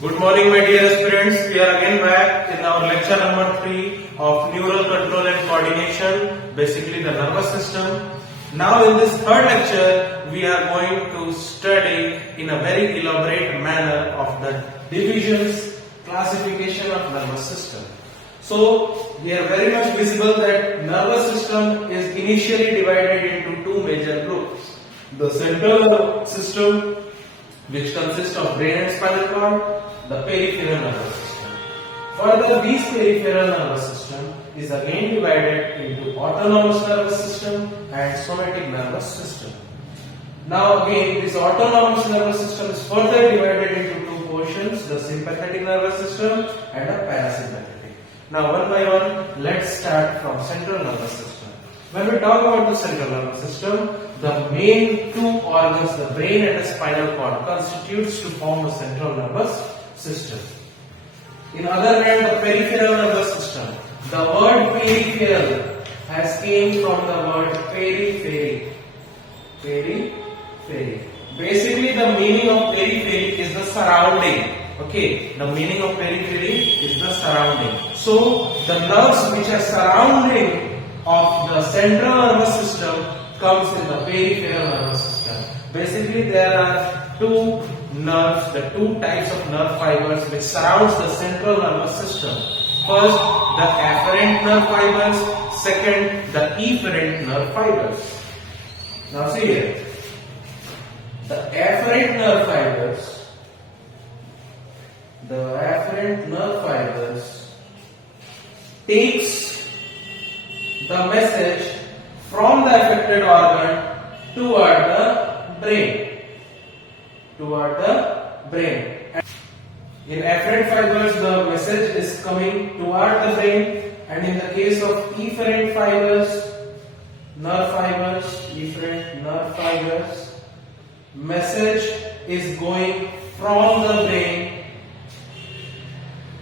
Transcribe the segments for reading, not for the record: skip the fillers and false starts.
Good morning, my dear aspirants. We are again back in our lecture number 3 of neural control and coordination, basically the nervous system. Now in this third lecture, we are going to study in a very elaborate manner of the divisions, classification of nervous system. So, we are very much visible that nervous system is initially divided into two major groups. The central nervous system, which consists of brain and spinal cord, the peripheral nervous system. Further, this peripheral nervous system is again divided into autonomous nervous system and somatic nervous system. Now again, this autonomous nervous system is further divided into two portions, the sympathetic nervous system and the parasympathetic. Now one by one, let's start from central nervous system. When we talk about the central nervous system, the main two organs, the brain and the spinal cord, constitutes to form the central nervous system. In other hand, the peripheral nervous system. The word peripheral has came from the word periphery. Periphery. Basically, the meaning of periphery is the surrounding. Okay, the meaning of periphery is the surrounding. So, the nerves which are surrounding of the central nervous system comes in the peripheral nervous system. Basically, there are two nerves, the two types of nerve fibers which surrounds the central nervous system. First, the afferent nerve fibers. Second, the efferent nerve fibers. Now see here. The afferent nerve fibers takes the message from the affected organ toward the brain. In afferent fibers, the message is coming toward the brain, and in the case of efferent nerve fibers, message is going from the brain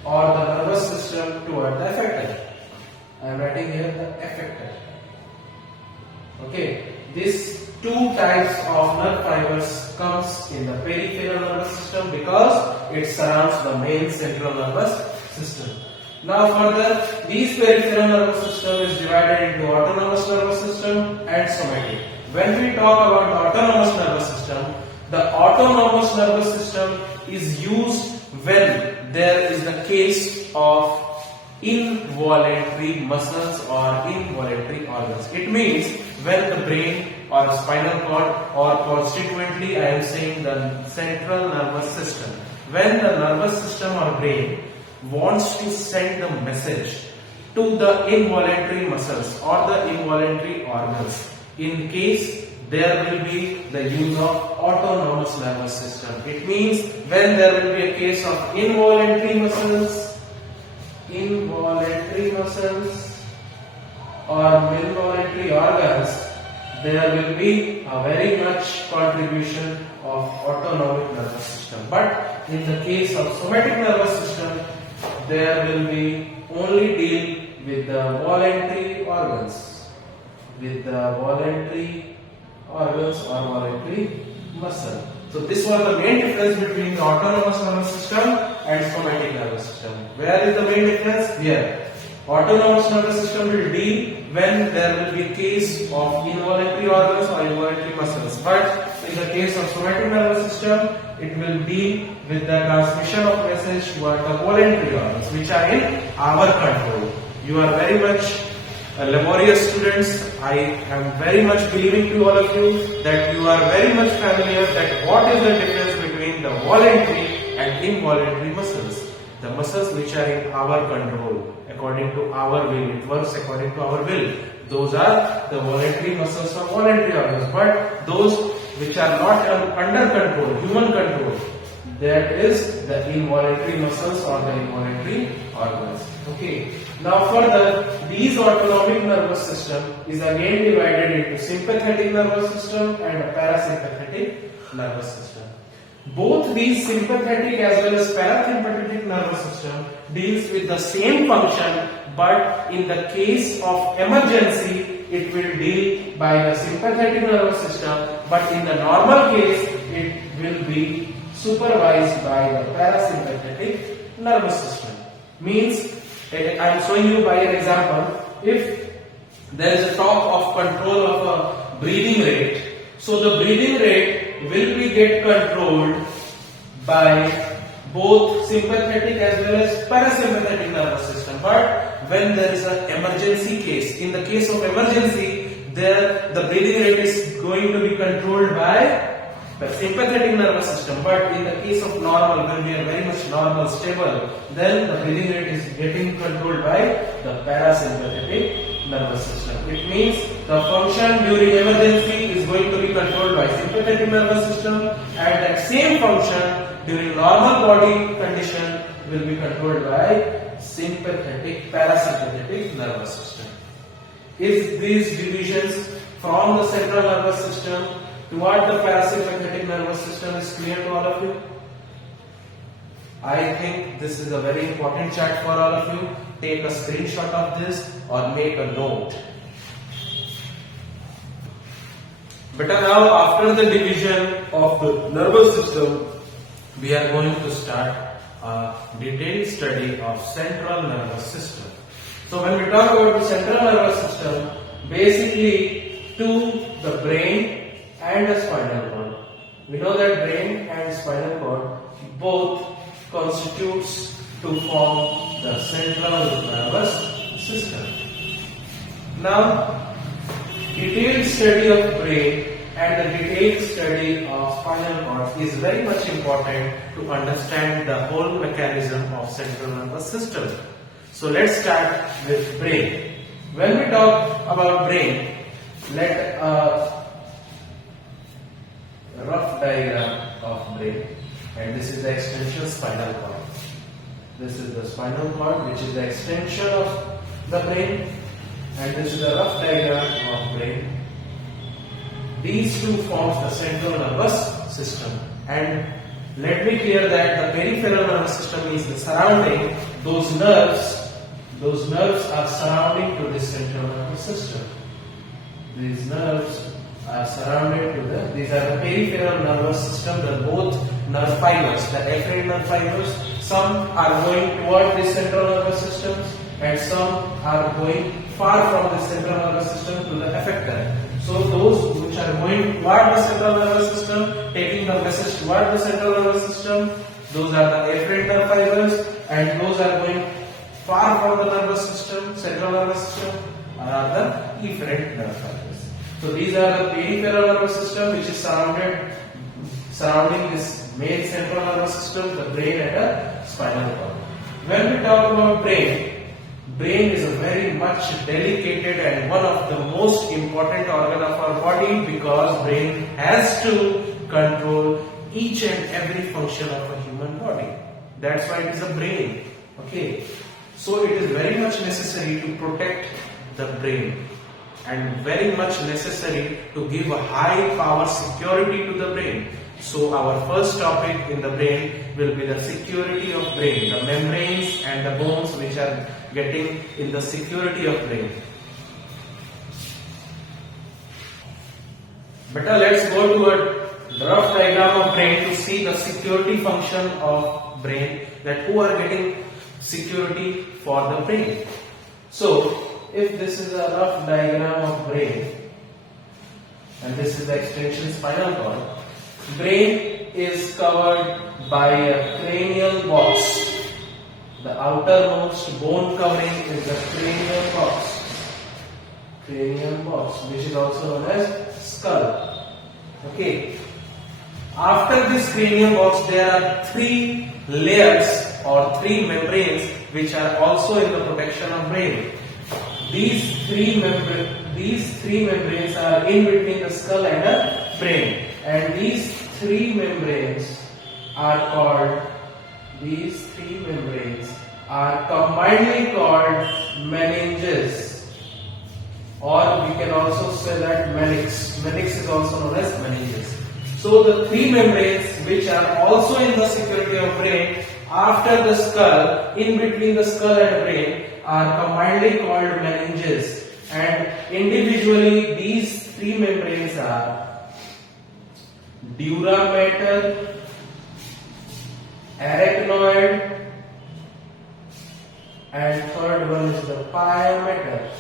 or the nervous system toward the affected. I am writing here the affected. Okay, these two types of nerve fibers comes in the peripheral nervous system because it surrounds the main central nervous system. Now further, this peripheral nervous system is divided into autonomous nervous system and somatic. When we talk about the autonomous nervous system, the autonomous nervous system is used when there is the case of involuntary muscles or involuntary organs. It means when the brain or spinal cord, or constituently I am saying the central nervous system, when the nervous system or brain wants to send the message to the involuntary muscles or the involuntary organs, in case there will be the use of autonomous nervous system. It means when there will be a case of involuntary muscles or involuntary organs, there will be a very much contribution of autonomic nervous system. But in the case of somatic nervous system, there will be only deal with the voluntary organs, or voluntary muscle. So this was the main difference between the autonomous nervous system and somatic nervous system. Where is the main difference? Here. Autonomous nervous system will deal when there will be a case of involuntary organs or involuntary muscles. But in the case of somatic nervous system, it will deal with the transmission of message toward the voluntary organs, which are in our control. You are very much laborious students. I am very much believing to all of you that you are very much familiar that what is the difference between the voluntary and involuntary muscles. The muscles which are in our control, according to our will, it works according to our will. Those are the voluntary muscles or voluntary organs. But those which are not under control, human control, that is the involuntary muscles or the involuntary organs. Okay. Now further, these autonomic nervous system is again divided into sympathetic nervous system and a parasympathetic nervous system. Both these sympathetic as well as parasympathetic nervous system deals with the same function, but in the case of emergency, it will deal by the sympathetic nervous system, but in the normal case, it will be supervised by the parasympathetic nervous system. Means, I am showing you by an example. If there is a talk of control of a breathing rate, so the breathing rate will be get controlled by both sympathetic as well as parasympathetic nervous system. But when there is an emergency case, in the case of emergency, there the breathing rate is going to be controlled by the sympathetic nervous system. But in the case of normal, when we are very much normal, stable, then the breathing rate is getting controlled by the parasympathetic nervous system. It means the function during emergency is going to be controlled by sympathetic nervous system, and that same function during normal body condition will be controlled by sympathetic parasympathetic nervous system. Is these divisions from the central nervous system toward the parasympathetic nervous system is clear to all of you? I think this is a very important chat for all of you. Take a screenshot of this or make a note. But now, after the division of the nervous system, we are going to start a detailed study of central nervous system. So when we talk about the central nervous system, basically to the brain and the spinal cord. We know that brain and spinal cord both constitutes to form the central nervous system. Now, detailed study of brain and the detailed study of spinal cord is very much important to understand the whole mechanism of central nervous system. So let's start with brain. When we talk about brain, let a rough diagram of brain, and this is the extension spinal cord. This is the spinal cord, which is the extension of the brain, and this is the rough diagram of brain. These two forms the central nervous system, and let me clear that the peripheral nervous system is the surrounding. Those nerves are surrounding to this central nervous system. These nerves are surrounded to these are the peripheral nervous system, the both nerve fibers, the afferent nerve fibers. Some are going toward the central nervous system and some are going far from the central nervous system to the effector. So those which are going toward the central nervous system, taking the message toward the central nervous system, those are the afferent nerve fibers, and those are going far from the nervous system, central nervous system, are the efferent nerve fibers. So these are the peripheral nervous system which is surrounding this main central nervous system, the brain and the spinal cord. When we talk about brain is a very much delicate and one of the most important organ of our body, because brain has to control each and every function of a human body. That's why it is a brain. Okay. So it is very much necessary to protect the brain and very much necessary to give a high power security to the brain. So our first topic in the brain will be the security of brain, the membranes and the bones which are getting in the security of brain. Better let's go to a rough diagram of brain to see the security function of brain, that who are getting security for the brain. So if this is a rough diagram of brain and this is the extension spinal cord, brain is covered by a cranial box. The outermost bone covering is the cranial box, which is also known as skull. Okay. After this cranial box, there are three layers or three membranes which are also in the protection of brain. These three membranes are in between the skull and the brain, and these three membranes are combinedly called meninges, or we can also say that meninx. Meninx is also known as meninges. So the three membranes which are also in the security of brain after the skull, in between the skull and brain, are combinedly called meninges, and individually these three membranes are dura mater, arachnoid, and third one is the pia mater.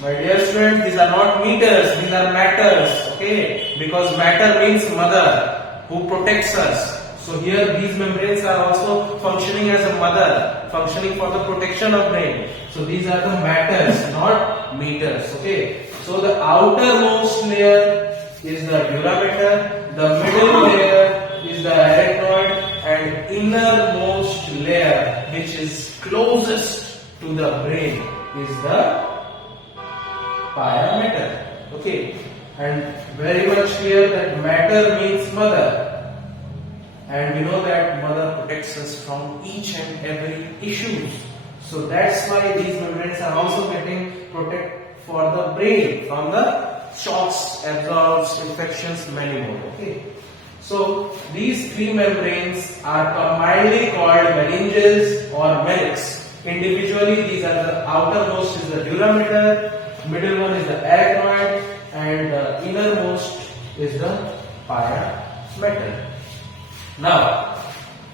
My dear students, these are not meters, these are matters, okay? Because matter means mother who protects us. So here these membranes are also functioning as a mother, functioning for the protection of brain. So these are the matters, not meters, okay? So the outermost layer is the dura mater, the middle layer is the arachnoid, and innermost layer, which is closest to the brain, is the pia mater. Okay, and very much clear that matter means mother, and we know that mother protects us from each and every issues. So that's why these membranes are also getting protect for the brain from the shocks, absorbs, infections, many more. Okay, so these three membranes are combinedly called meninges or meninx. Individually, these are the outermost is the dura mater, middle one is the arachnoid, and the innermost is the pia mater. Now,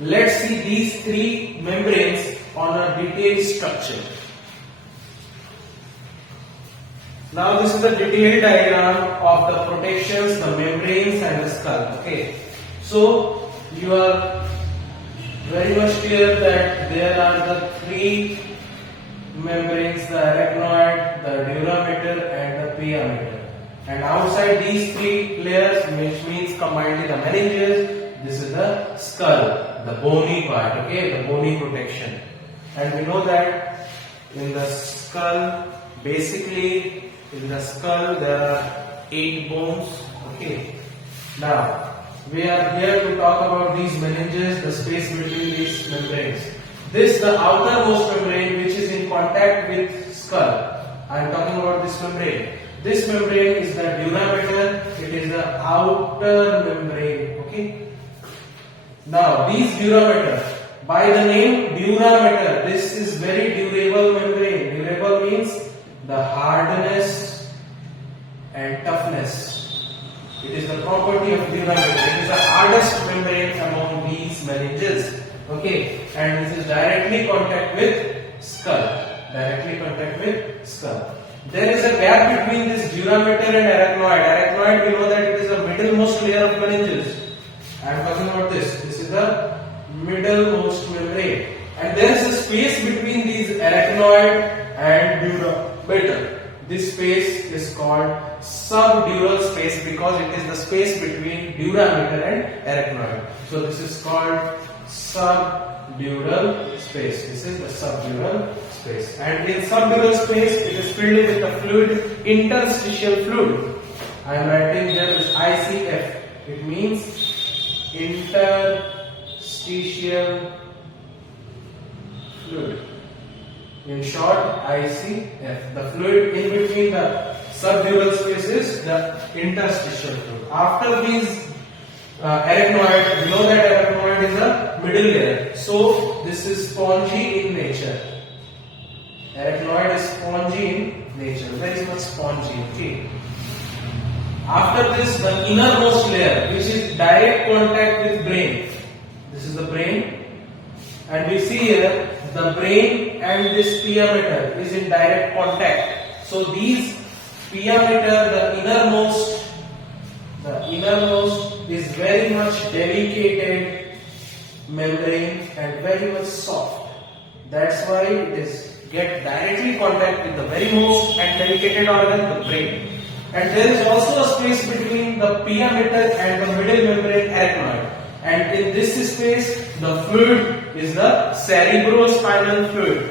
let's see these three membranes on a detailed structure. Now, this is the detailed diagram of the protections, the membranes, and the skull. Okay, so you are very much clear that there are the three membranes, the arachnoid, the dura mater, and the pia mater. And outside these three layers, which means combinedly the meninges, this is the skull, the bony part, okay, the bony protection. And we know that in the skull, basically in the skull there are 8 bones, okay. Now, we are here to talk about these meninges, the space between these membranes. This, the outermost membrane, which is in contact with skull. I am talking about this membrane. This membrane is the dura mater. It is the outer membrane. Okay. Now, these dura mater, by the name dura mater, this is very durable membrane. Durable means the hardness and toughness. It is the property of dura mater. It is the hardest membrane among these meninges. Okay, and this is directly contact with skull. Directly contact with skull. There is a gap between this dura mater and arachnoid. Arachnoid, we know that it is the middlemost layer of meninges. I am talking about this. This is the middlemost membrane, and there is a space between these arachnoid and dura mater. This space is called subdural space because it is the space between dura mater and arachnoid. So this is called subdural space. This is the subdural space, and in subdural space it is filled with the fluid, interstitial fluid. I am writing here this ICF. It means interstitial fluid. In short, ICF. The fluid in between the subdural space is the interstitial fluid. After these arachnoid, we know that arachnoid is a middle layer. So this is spongy in nature. Arachnoid is spongy in nature, very much spongy. Okay. After this, the innermost layer, which is direct contact with brain. This is the brain, and we see here the brain and this pia mater is in direct contact. So these pia mater, the innermost is very much delicate membrane and very much soft. That's why it is get directly contact with the very most and delicate organ, the brain. And there is also a space between the pia mater and the middle membrane arachnoid. And in this space, the fluid is the cerebrospinal fluid,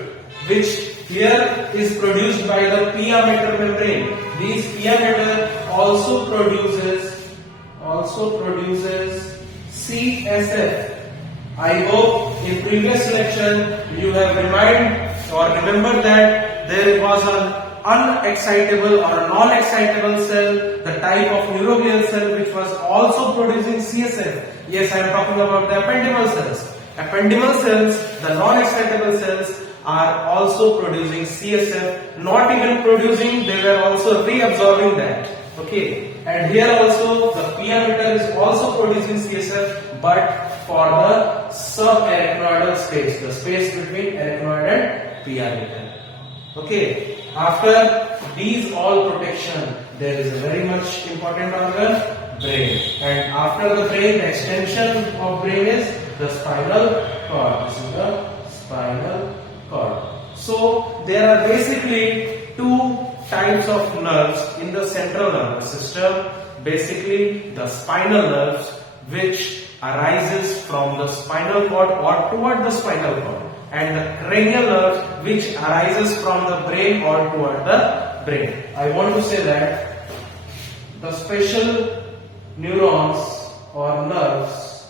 which here is produced by the pia mater membrane. These pia mater also produces CSF. I hope in previous lecture you have remember that there was an unexcitable or a non-excitable cell, the type of neuroglial cell which was also producing CSF. Yes, I am talking about the ependymal cells. Ependymal cells, the non-excitable cells, are also producing CSF. Not even producing, they were also reabsorbing that. Okay, and here also the pia mater is also producing CSF, but for the subarachnoidal space, the space between arachnoid and pia mater. Okay, after these all protection, there is a very much important organ, brain. And after the brain, the extension of brain is the spinal cord. This is the spinal cord. So there are basically two types of nerves in the central nervous system. Basically the spinal nerves, which arises from the spinal cord or toward the spinal cord, and the cranial nerves, which arises from the brain or toward the brain. I want to say that the special neurons or nerves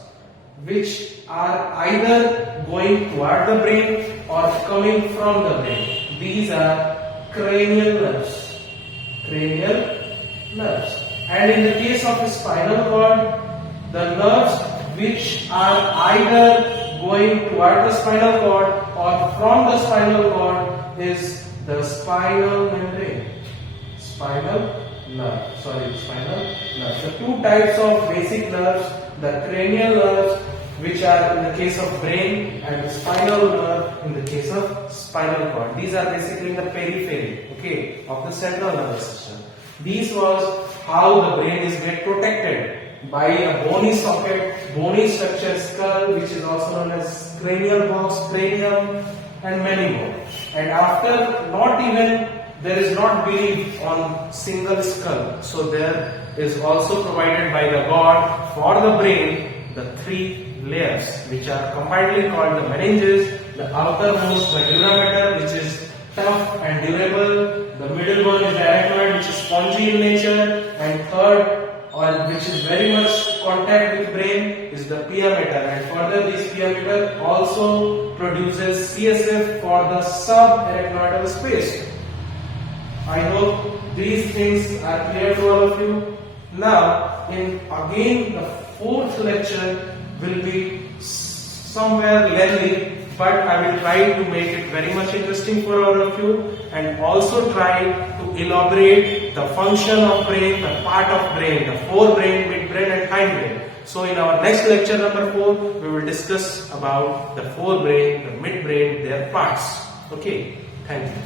which are either going toward the brain or coming from the brain, these are cranial nerves. Cranial nerves. And in the case of the spinal cord, the nerves which are either going toward the spinal cord or from the spinal cord is the spinal membrane. Spinal nerve. Spinal nerve. The two types of basic nerves, the cranial nerves, which are in the case of brain, and the spinal nerve in the case of spinal cord. These are basically in the periphery, okay, of the central nervous system. This was how the brain is get protected by a bony socket, bony structure skull, which is also known as cranial box, cranium, and many more. And after there is not belief on single skull, so there is also provided by the God for the brain the three layers, which are combinedly called the meninges. The outermost, the dura mater, which is tough and durable. The middle one is the arachnoid, which is spongy in nature, and third, which is very much contact with brain, is the pia mater. And further, this pia mater also produces CSF for the subarachnoidal space. I hope these things are clear to all of you. Now, again the fourth lecture will be somewhere lengthy, but I will try to make it very much interesting for all of you, and also try to elaborate the function of brain, the part of brain, the forebrain, midbrain and hindbrain. So in our next lecture number 4, we will discuss about the forebrain, the midbrain, their parts. Okay, thank you.